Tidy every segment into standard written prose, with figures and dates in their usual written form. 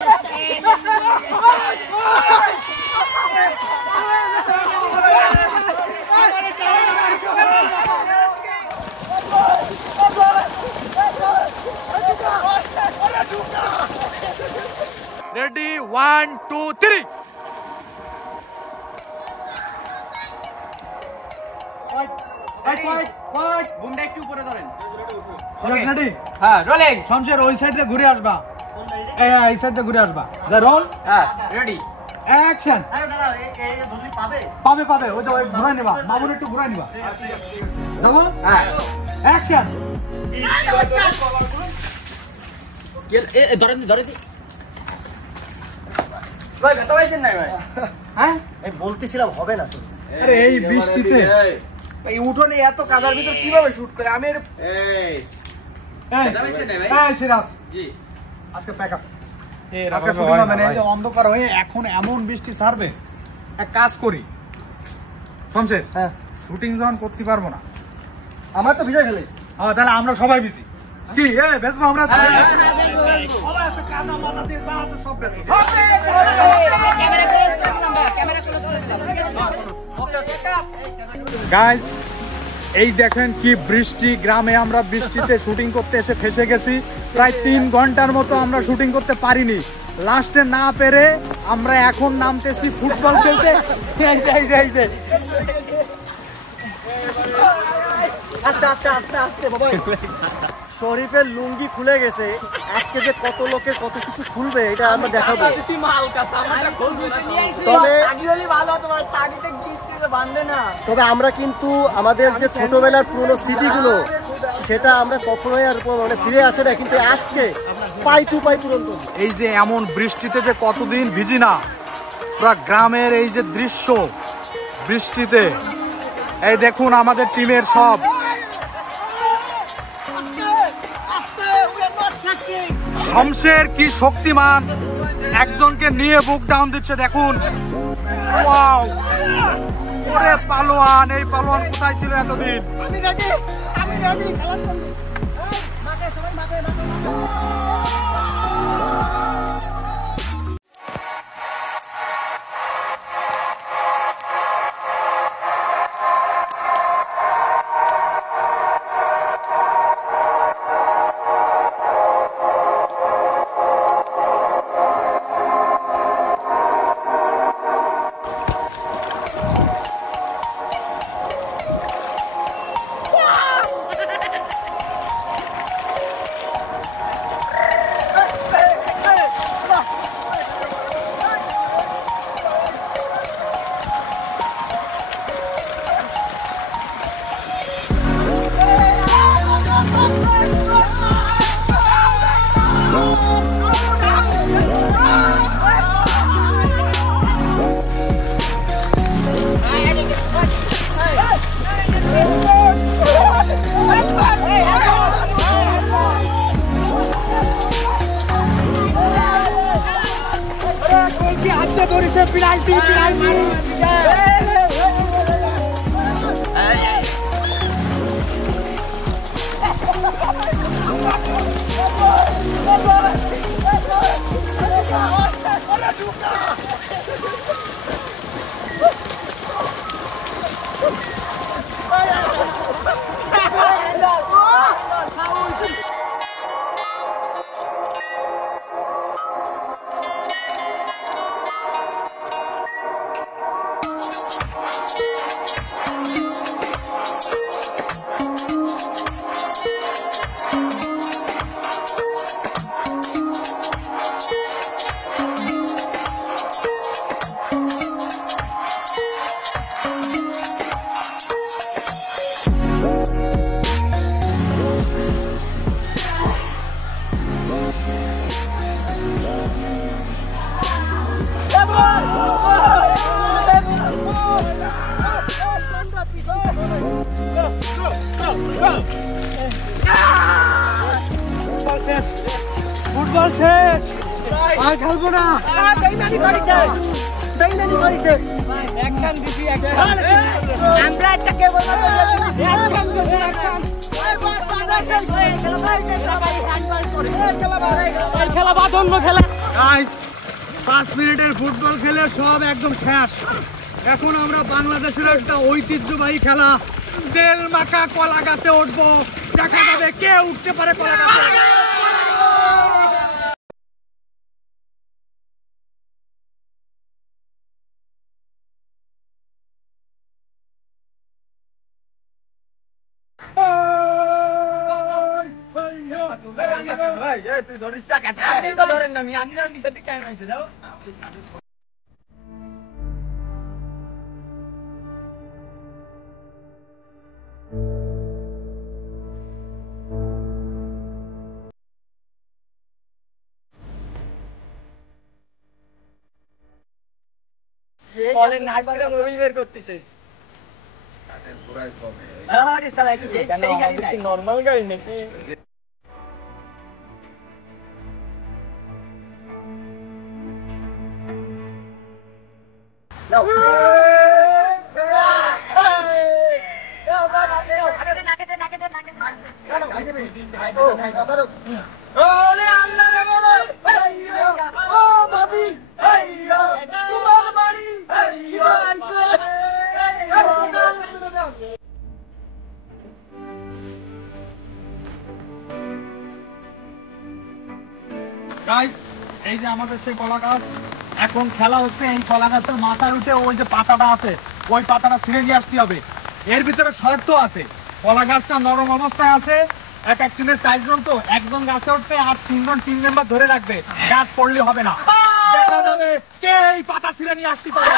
Ready, 1, 2, 3. বুমটা একটু উপরে ধরেন। Ready? হ্যাঁ, রোলিং। শমশের ওই সাইডে ঘুরে আসবা। এই সাইডে ঘুরে আসবা। The roll. হ্যাঁ, রেডি। Action. আরে দাঁড়াও, এই ধরলি পাবে? পাবে ওই তো ঘুরাই নিবা। মামুন একটু ঘুরাই নিবা। যাবো? হ্যাঁ। Action. ধরেন। ভাই ব্যথা পাইছেন না ভাই? হ্যাঁ? এই বলতেছিলাম হবে না তো। আরে এই বৃষ্টিতে এই উঠোনে এত কাদার ভিতর কিভাবে শুট করে? আমি এই সিরাজ জি আজকে প্যাক আপ আজকে শুটিং হবে না। এই যে অন্ধকার হয়ে এখন এমন বৃষ্টি ছাড়বে, এক কাজ করি শমশের, হ্যাঁ শুটিং যখন করতে পারবো না, আমার তো ভিজে ফেলে। হ্যাঁ তাহলে আমরা সবাই বিজি কি বেসবো আমরা সবাই আছে কাদা মাথা দিয়ে যা আছে সব বেসবো। গাইস এই দেখেন কি বৃষ্টি, গ্রামে আমরা বৃষ্টিতে শুটিং করতে এসে ফেসে গেছি। প্রায় 3 ঘন্টার মতো আমরা শুটিং করতে পারিনি। লাস্টে না পেরে আমরা এখন নামতেছি ফুটবল খেলতে। আস্তে বাবা। শরীফের লুঙ্গি খুলে গেছে, আজকে যে কত লোকের কত কিছু খুলবে এটা আমরা দেখাবো। তবে আমরা কিন্তু আমাদের যে ছোটবেলার পুরনো স্মৃতিগুলো সেটা আমরা কখনোই আর মানে ফিরে আসে না, কিন্তু আজকে পাই টু পাই পূরণ করব। এই যে এমন বৃষ্টিতে যে কতদিন ভিজি না, পুরো গ্রামের এই যে দৃশ্য বৃষ্টিতে, এই দেখুন আমাদের টিমের সব শমশের কি শক্তিমান, একজনকে নিয়ে বুক ডাউন দিচ্ছে দেখুন। ওয়াও, ওরে পালোয়ান, এই পালোয়ান কোথায় ছিল এতদিন? ফুটবল শেষ, আর খেলবো না। বেইমানি করেছে। আমরা একটা কেবল খেলা বাদ অন্য খেলা। গাইস 5 মিনিটের ফুটবল খেলে সব একদম শেষ। এখন আমরা বাংলাদেশের একটা ঐতিহ্যবাহী খেলা তেল মাখা কলা গাছে উঠবো, দেখা যাবে কে উঠতে পারে কলা গাছে। নর্মাল গাড়ি নাকি? গাইস এই যে আমাদের সেই কলা গাছ, এখন খেলা হচ্ছে এই কলা গাছের মাথার উঠে ওই যে পাতাটা আছে ওই পাতাটা ছিঁড়ে নিয়ে আসতে হবে। এর ভিতরে শর্ত আছে, কলা গাছটা নরম অবস্থায় আছে, এক টিমের 4 জন, তো একজন গাছে উঠবে আর 3 জন টিম মেম্বার ধরে রাখবে, গাছ পড়লে হবে না। দেখা যাবে কে এই পাতা ছিঁড়ে নিয়ে আসতে পারে।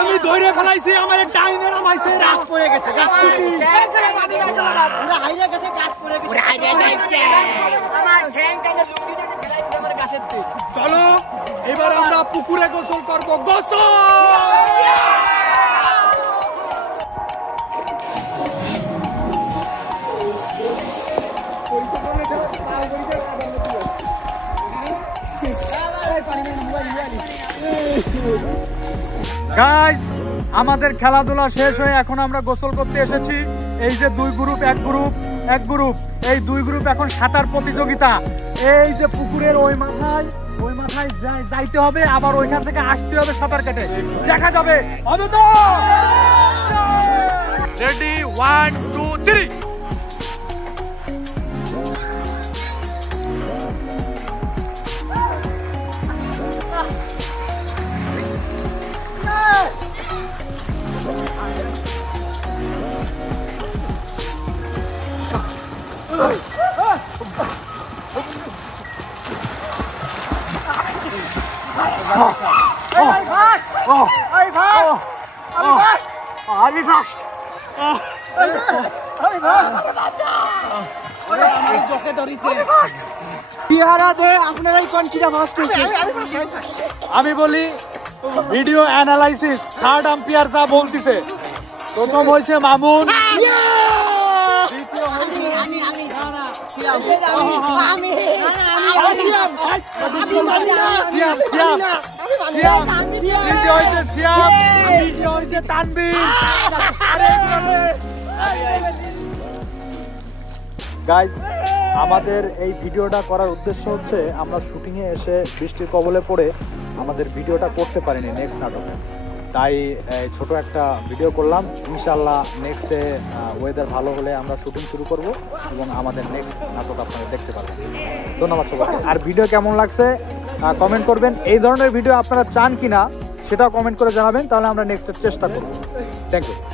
আমি ধরে ফেলাইছি আমার টাইমে নামাইছে গাছ পড়ে গেছে গাছ চলো এবার আমরা পুকুরে গোসল করবো গোসল গাইস আমাদের খেলাধুলা শেষ হয়ে এখন আমরা গোসল করতে এসেছি এই যে দুই গ্রুপ এক গ্রুপ এই দুই গ্রুপ এখন সাঁতার প্রতিযোগিতা এই যে পুকুরের ওই মাথায় যাইতে হবে আবার ওইখান থেকে আসতে হবে সাঁতার কেটে দেখা যাবে হবে তো রেডি 1 2 3 আমি বলি ভিডিও অ্যানালাইসিস থার্ড আম্পায়ার যা বলতিছে প্রথম হয়েছে মামুন গাইজ আমাদের এই ভিডিওটা করার উদ্দেশ্য হচ্ছে আমরা শুটিংয়ে এসে বৃষ্টির কবলে পড়ে আমাদের ভিডিওটা করতে পারিনি নেক্সট নাটকে তাই ছোট একটা ভিডিও করলাম ইনশাল্লাহ নেক্সটে ওয়েদার ভালো হলে আমরা শুটিং শুরু করব এবং আমাদের নেক্সট নাটক আপনারা দেখতে পারবেন ধন্যবাদ সবাইকে আর ভিডিও কেমন লাগছে কমেন্ট করবেন এই ধরনের ভিডিও আপনারা চান কিনা সেটাও কমেন্ট করে জানাবেন তাহলে আমরা নেক্সটের চেষ্টা করব থ্যাংক ইউ